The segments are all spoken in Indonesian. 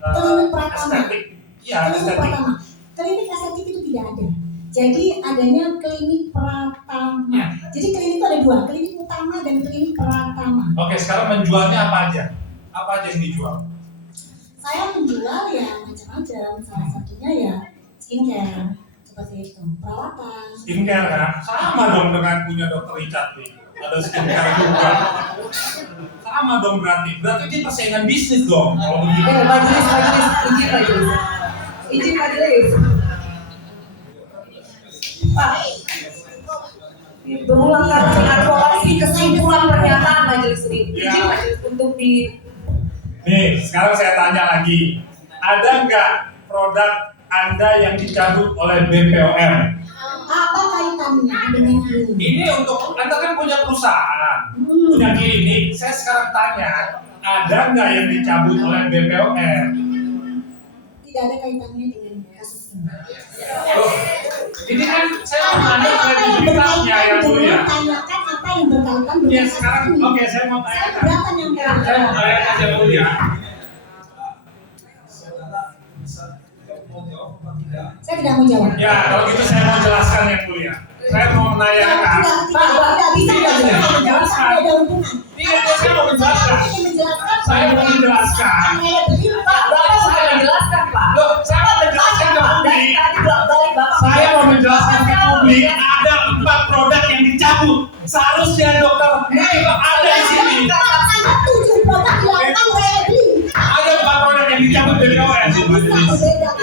klinik Pratama. estetik. Iya, estetik. Pratama. Klinik estetik itu tidak ada. Jadi adanya klinik Pratama. Ya. Jadi klinik itu ada dua, klinik utama dan klinik Pratama. Oke, sekarang menjualnya apa aja? Apa aja yang dijual? Saya menjual ya macam-macam. Salah satunya ya skincare seperti itu, perawatan. Skincare kan? Sama dong dengan punya dokter Richard nih. Ada skincare juga. Sama dong berarti ini persaingan bisnis dong. Kalau begitu. Izin majelis. Pak, berulang kali mengadvokasi kesimpulan pernyataan majelis ini. Izin majelis untuk di. Nih, sekarang saya tanya lagi. Ada nggak produk Anda yang dicabut oleh BPOM? Apa kaitannya dengan ini? Ini untuk Anda kan punya perusahaan, punya klinik. Saya sekarang tanya, ada nggak yang dicabut oleh BPOM? Tidak ada kaitannya dengan kasus ini. Oh, ini kan saya mau tanya kredibilitasnya yang mulia. Tanyakan apa yang berkaitan dengan Ya kasus sekarang, ini. oke, saya mau Saya tanya. keberatan yang Saya mau tanya yang mulia. Saya tidak mau jawab. Ya, kalau gitu saya mau jelaskan yang mulia. Saya mau menanyakan. Tidak bisa menjelaskan. Ada hubungan. Iya, saya mau menjelaskan. Saya mau menjelaskan. Pak, Bapak sudah menjelaskan, Pak. Loh, saya mau menjelaskan ke publik. Tadi bolak-balik Bapak. Saya mau menjelaskan ke publik. Ada 4 produk yang dicabut. Seharusnya dokter ada di sini. Ada 7 produk dilakukan labeling. Ada 4 produk yang dicabut dari OS.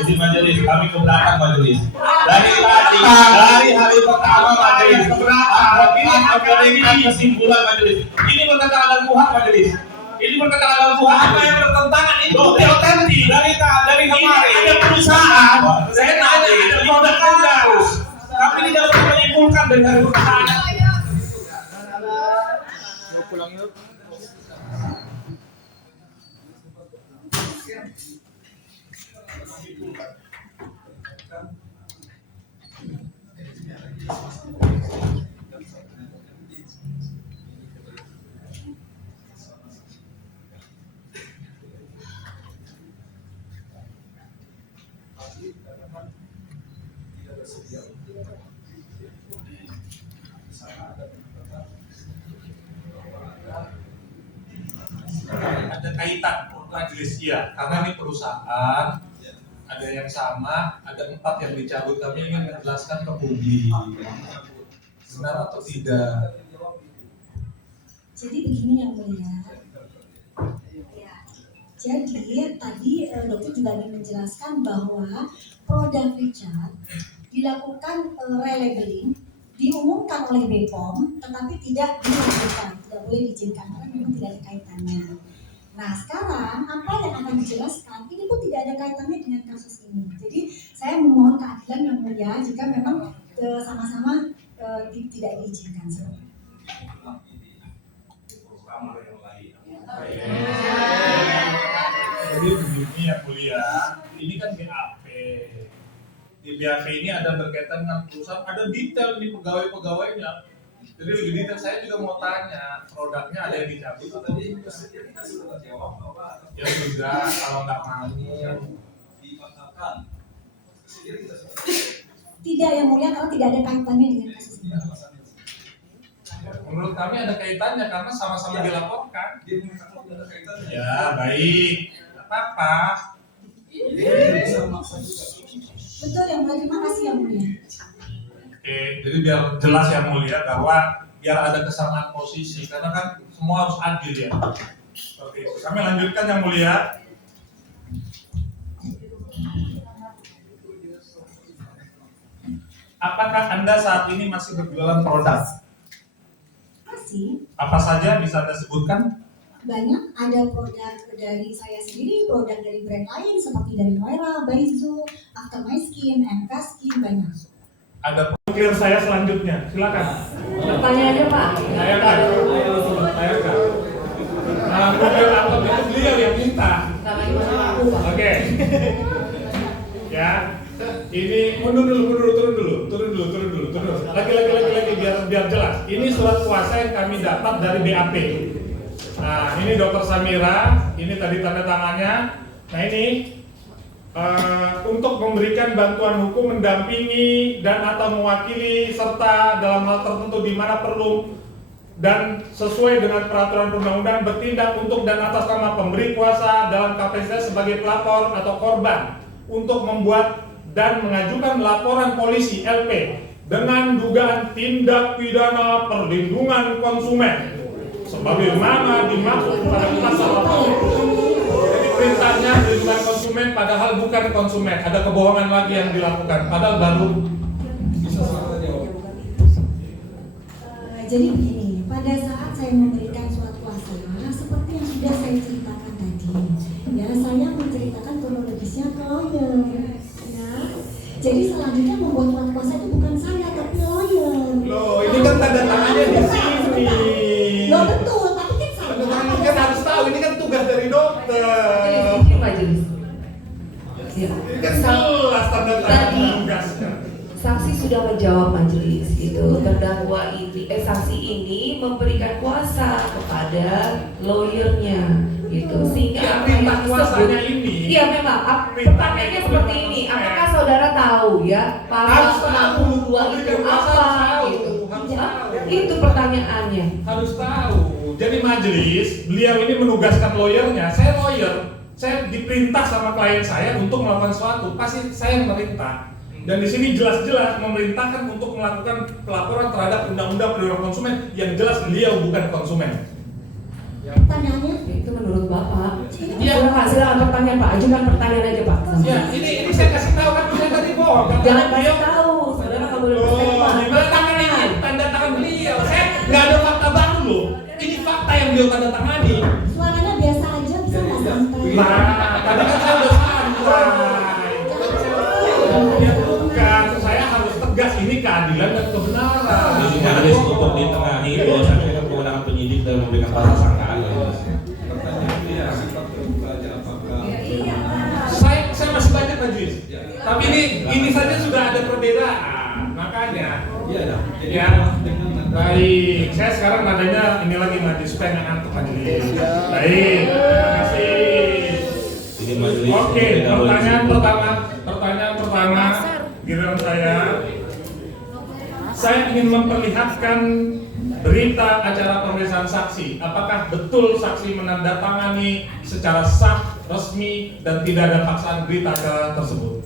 Izin majelis, kami keberatan majelis. Dari tadi, dari hari pertama majelis, ini memberikan kesimpulan majelis. Ini bertentangan dengan Tuhan majelis. Ini bertentangan dengan Tuhan. Apa yang bertentangan itu otentik. Dari kemarin. Ini ada perusahaan. Saya tanya ada produk Anda. Kami tidak bisa menyimpulkan dari hari pertama. Ada kaitan majelis ya, karena ini perusahaan ada yang sama, ada 4 yang dicabut. Kami ingin menjelaskan ke publik benar atau tidak. Jadi begini yang mulia. Ya. Jadi tadi dokter juga ingin menjelaskan bahwa produk Richard dilakukan relabeling, diumumkan oleh BPOM, tetapi tidak dilakukan, tidak boleh diizinkan karena memang tidak ada kaitannya. Nah sekarang apa yang akan dijelaskan ini pun tidak ada kaitannya dengan kasus ini. Jadi saya memohon keadilan yang mulia jika memang sama-sama tidak diizinkan. Jadi begini ya mulia, ini kan BAP. Di BAP ini ada berkaitan dengan perusahaan, ada detail di pegawai-pegawainya. Jadi lebih detail, saya juga mau tanya, produknya ada yang dicabut atau tidak? Ya sudah, kalau nggak mau. Tidak yang mulia kalau tidak ada kaitannya dengan kasus ini. Menurut kami ada kaitannya karena sama-sama dilaporkan. Ya baik, nggak apa-apa. Betul yang mulia, terima kasih yang mulia. Oke, jadi biar jelas yang mulia bahwa biar ada kesamaan posisi karena kan semua harus adil ya. Oke, kami lanjutkan yang mulia. Apakah Anda saat ini masih berjualan produk? Masih. Apa saja bisa Anda sebutkan? Banyak, ada produk dari saya sendiri, produk dari brand lain seperti dari Noira, Baizu, After My Skin, MK Skin, banyak. Ada pikir saya selanjutnya, silakan. Pertanyaannya Pak. Tanyakan. Nah, mobil apa itu beliau yang minta. Oke. Ya, ini turun dulu. Lagi biar jelas. Ini surat kuasa yang kami dapat dari BAP. Nah, ini Dokter Samira, ini tadi tanda tangannya. Nah ini untuk memberikan bantuan hukum, mendampingi dan atau mewakili serta dalam hal tertentu di mana perlu dan sesuai dengan peraturan perundang-undangan bertindak untuk dan atas nama pemberi kuasa dalam kapasitas sebagai pelapor atau korban untuk membuat dan mengajukan laporan polisi LP dengan dugaan tindak pidana perlindungan konsumen sebagaimana dimaksud pada pasal 8. Jadi perintahnya perlindungan konsumen padahal bukan konsumen, ada kebohongan lagi yang dilakukan padahal baru. Jadi begini, pada saat saya memberikan surat kuasa, seperti yang sudah saya ceritakan tadi, ya saya menceritakan kronologisnya ke lawyer, ya. Jadi selanjutnya membuat surat kuasa itu bukan saya tapi lawyer. Loh, ini kan tanda tangannya di sini. Loh betul, tapi kan saya. Tanda tangan kan harus tahu, ini kan tugas dari dokter. Izin majelis. Ya. Ini kan jelas tanda tangan tugasnya. Saksi sudah menjawab majelis gitu. Terdakwa ini, saksi ini memberikan kuasa kepada lawyernya gitu. Sehingga Ya, apa perintah yang kuasanya disebut- ini. Iya memang. Pertanyaannya seperti ini. Apakah saudara tahu ya pasal Harus tahu. 62 itu Memberikan kuasa apa harus tahu. gitu? Harus Hah? tahu. Itu pertanyaannya. Harus tahu. Jadi majelis, beliau ini menugaskan lawyernya. Saya lawyer, saya diperintah sama klien saya untuk melakukan sesuatu. Pasti saya yang merintah. Dan di sini jelas-jelas memerintahkan untuk melakukan pelaporan terhadap undang-undang perlindungan konsumen yang jelas beliau bukan konsumen. Pertanyaannya, Itu menurut Bapak. Iya. Silakan pertanyaan Pak. Ajukan pertanyaan aja Pak. Ya, ini saya kasih tahu kan saya tadi bohong. Jangan kasih tahu. Saudara nggak boleh Oh, berstatement. gimana tangan ini? Tanda tangan beliau. Saya nggak ada fakta baru loh. Ini fakta yang beliau tanda tangani. suaranya biasa aja bisa nggak santai? Nah, tadi kan saya udah santai. Ya bukan, saya harus tegas ini keadilan dan kebenaran. Jadi majelis untuk ditengani bahwasanya itu kewenangan penyidik dalam memberikan pasal sangkaan. Saya masih banyak majelis. Tapi ini saja sudah ada perbedaan. Makanya. Ya. Baik, saya sekarang nadanya ini lagi majelis supaya nggak ngantuk majelis. Baik, terima kasih. Jadi majelis. Oke, pertanyaan pertama, giliran saya ingin memperlihatkan berita acara pemeriksaan saksi. Apakah betul saksi menandatangani secara sah, resmi, dan tidak ada paksaan berita acara tersebut?